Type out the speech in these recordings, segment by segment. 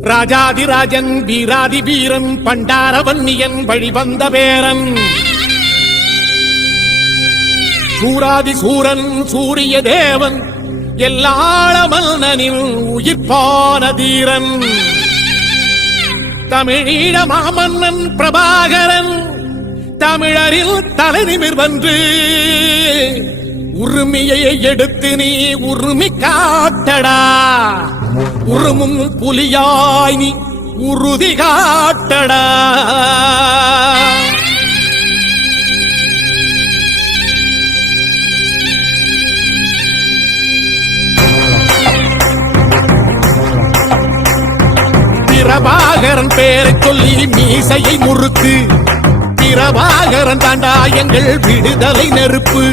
ராஜாதிராஜன் வீராதி வீரன் பண்டாரவன்னியன் வழிவந்த பேரன் சூராதி சூரன் சூரிய தேவன் எல்லாள மன்னனின் உயிர்ப்பான தீரன் தமிழீழ மாமன்னன் பிரபாகரன் தமிழரில் தலை நிமிர்வன்று உரிமையை எடுத்து நீ உரிமை காட்டடா உருமும் புலியாய் நீ உறுதி காட்டடா பிரபாகரன் பேரை சொல்லி மீசையை முறுக்கு பிரபாகரன் தாண்டா எங்கள் விடுதலை நெருப்பு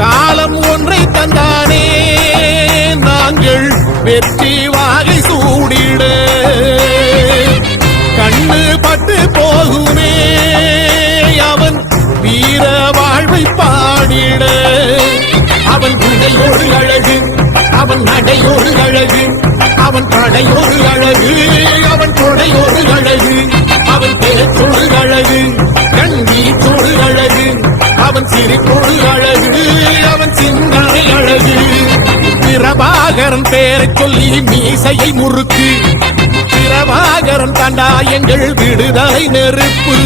காலம் ஒன்றை தந்தானே நாங்கள் வெற்றி வாகை சூடிட கண்ணு பட்டு போகுமே அவன் வீர வாழ்வை பாடிட அவன் குடையோடு அழகு அவன் நடையோடு அழகு அவன் படையோடு அழகு அவன் கொடையோடு அழகு அவன் பேச்சோடு அழகு கண் வீச்சோடு அழகு அவன் சிரிப்போடு அழகு அவன் சிந்தனை அழகு பிரபாகரன் பேரை சொல்லி மீசையை முறுக்கு பிரபாகரன் தாண்டா எங்கள் விடுதலை நெருப்பு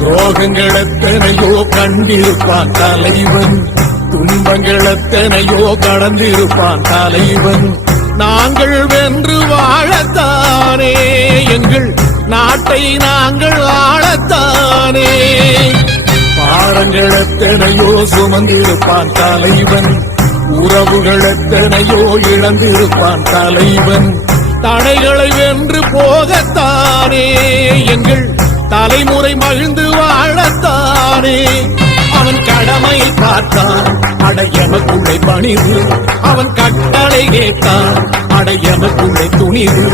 துரோகங்கள் எத்தனையோ கண்டிருப்பான் தலைவன் துன்பங்கள் எத்தனையோ கடந்திருப்பான் தலைவன் நாங்கள் வென்று வாழத்தானே எங்கள் நாட்டை நாங்கள் ஆளத்தானே பாரங்கள் எத்தனையோ சுமந்திருப்பான் தலைவன் உறவுகள் எத்தனையோ இழந்திருப்பான் தலைவன் தடைகளை வென்று போகத்தானே எங்கள் தலைமுறை மகிழ்ந்து வாழத்தானே அவன் கடமை பார்த்தான் அடையமக்குள்ளே பணிவு அவன் கட்டளை கேட்டான் அடையமக்குள்ளே துணிவு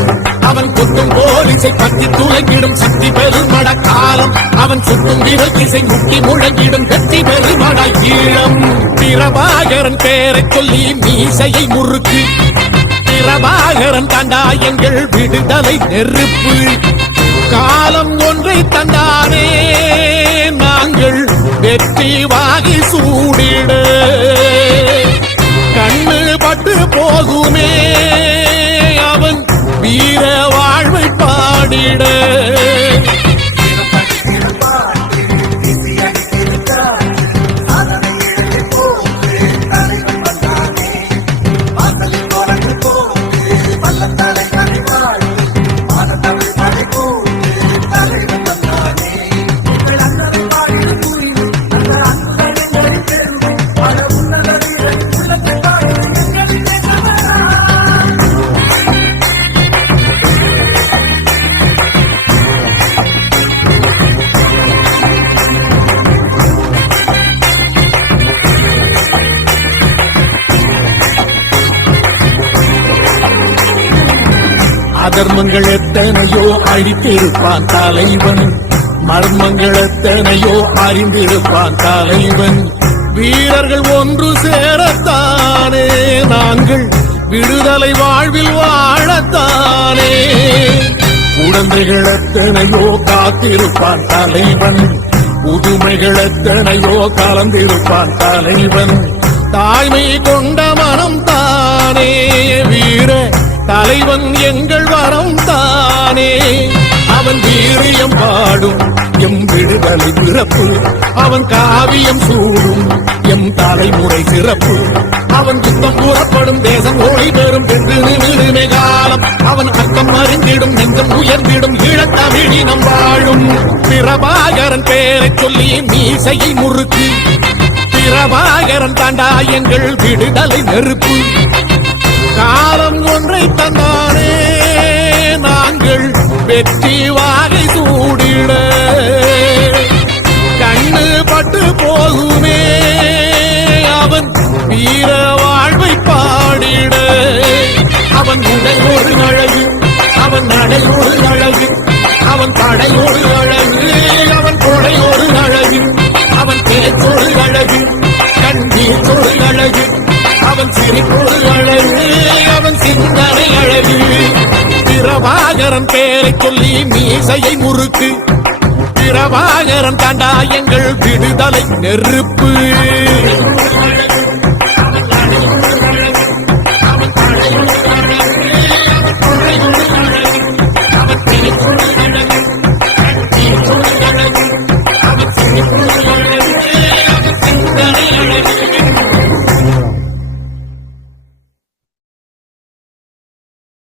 அவன் குத்தும் போலிசை பத்தி துளைக்கிடும் சக்தி பெருமட காலம் அவன் சுட்டும் விரக்கிசை முட்டி முழங்கிடும் கத்தி பெருமட ஈழம் பிரபாகரன் பேரை சொல்லி மீசையை முறுக்கு பிரபாகரன் தாண்டா எங்கள் விடுதலை நெருப்பு காலம் ஒன்றை தந்தானே நாங்கள் வெற்றி வாகி சூடிட கண்ணு பட்டு போகுமே அவன் வீர வாழ்வை பாடிட அதர்மங்கள் எத்தனையோ அழித்திருப்பான் தலைவன் மர்மங்கள் எத்தனையோ அறிந்திருப்பான் தலைவன் வீரர்கள் ஒன்று சேரத்தானே நாங்கள் விடுதலை வாழ்வில் வாழத்தானே குழந்தைகள் எத்தனையோ காத்திருப்பான் தலைவன் புதுமைகள் எத்தனையோ கலந்திருப்பான் தலைவன் தாய்மை கொண்ட மனம் தானே வீர தலைவன் எங்கள் வரம் தானே அவன் வீரியம் பாடும் எம் விடுதலை பிறப்பு அவன் காவியம் சூடும் எம் தலைமுறை சிறப்பு அவன் யுத்தம் கூறப்படும் தேசம் ஓடி பெறும் என்று நிமிடுமே காலம் அவன் அர்த்தம் அறிந்திடும் நெஞ்சம் உயர்ந்திடும் ஈழத்தமிழினம் வாழும் பிரபாகரன் பேரை சொல்லி மீசையை முறுக்கு பிரபாகரன் தாண்டா எங்கள் விடுதலை நெருப்பு காலம் ஒன்றை தந்தானே நாங்கள் வெற்றி வாகை சூடிட கண்ணு பட்டு போகுமே அவன் வீர வாழ்வை பாடிட அவன் உடை ஒரு அழகு அவன் நடை ஒரு அழகு அவன் படை ஒரு அழகு அவன் கொடை ஒரு அழகு அவன் பேச்சொரு அழகு கண்ணீர் ஒரு அழகு அவன் சிரிப்பொரு அழகு அவன் சிந்தனை அழகு பிரபாகரன் பேரை சொல்லி மீசையை முறுக்கு பிரபாகரன் தாண்டா எங்கள் விடுதலை நெருப்பு